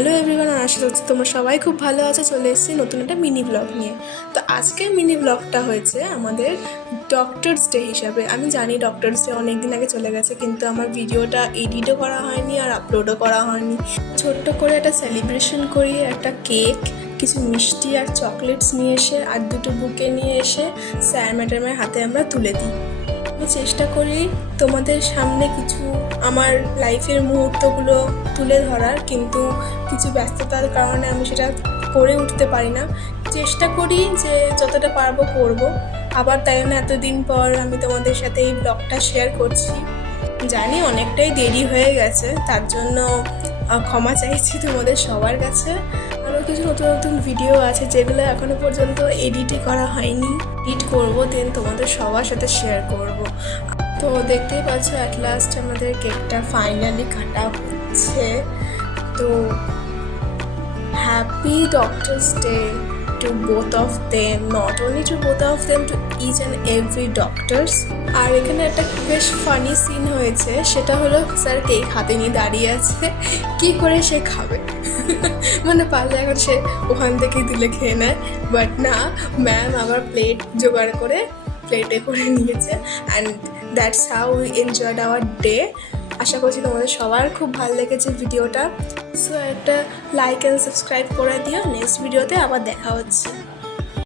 Hello everyone, আশা করছি তোমরা সবাই খুব ভালো আছো। চলে এসেছি নতুন একটা মিনি ব্লগ নিয়ে। তো আজকের মিনি ব্লগটা হয়েছে আমাদের ডক্টরস ডে হিসাবে। আমি জানি ডক্টরস ডে অনেক দিন আগে চলে গেছে, কিন্তু আমার ভিডিওটা এডিটও করা হয়নি আর আপলোডও করা হয়নি। ছোট্ট করে একটা সেলিব্রেশন করি, একটা কেক, কিছু মিষ্টি আর চকলেটস নিয়ে এসে আর দুটো বুকে নিয়ে এসে স্যার ম্যাডামের হাতে আমরা তুলে দিই। আমি চেষ্টা করি তোমাদের সামনে কিছু আমার লাইফের মুহূর্তগুলো তুলে ধরার, কিন্তু কিছু ব্যস্ততার কারণে আমি সেটা করে উঠতে পারি না। চেষ্টা করি যে যতটা পারবো করব। আবার তাই জন্য এতদিন পর আমি তোমাদের সাথে এই ব্লগটা শেয়ার করছি। জানি অনেকটাই দেরি হয়ে গেছে, তার জন্য ক্ষমা চাইছি তোমাদের সবার কাছে। আরও কিছু নতুন নতুন ভিডিও আছে যেগুলো এখনও পর্যন্ত এডিটই করা হয়নি। এডিট করবো, দেন তোমাদের সবার সাথে শেয়ার করব। তো দেখতেই পাচ্ছ অ্যাট লাস্ট আমাদের কেকটা ফাইনালি কাটা হচ্ছে। তো happy doctors day to both of them, not only to both of them, to each and every doctors. আর এখানে একটা বেশ ফানি সিন হয়েছে, সেটা হলো স্যার কেক হাতে নিয়ে দাঁড়িয়ে আছে, কি করে সে খাবে। মানে পারলে এখন সে ওখান থেকেই তুলে খেয়ে নেয়, বাট না, ম্যাম আবার প্লেট জোগাড় করে প্লেটে করে নিয়েছে। And that's how we enjoyed our day. আশা করছি তোমাদের সবার খুব ভালো লেগেছে ভিডিওটা। সো একটা লাইক অ্যান্ড সাবস্ক্রাইব করে দিও। নেক্সট ভিডিওতে আবার দেখা হচ্ছে।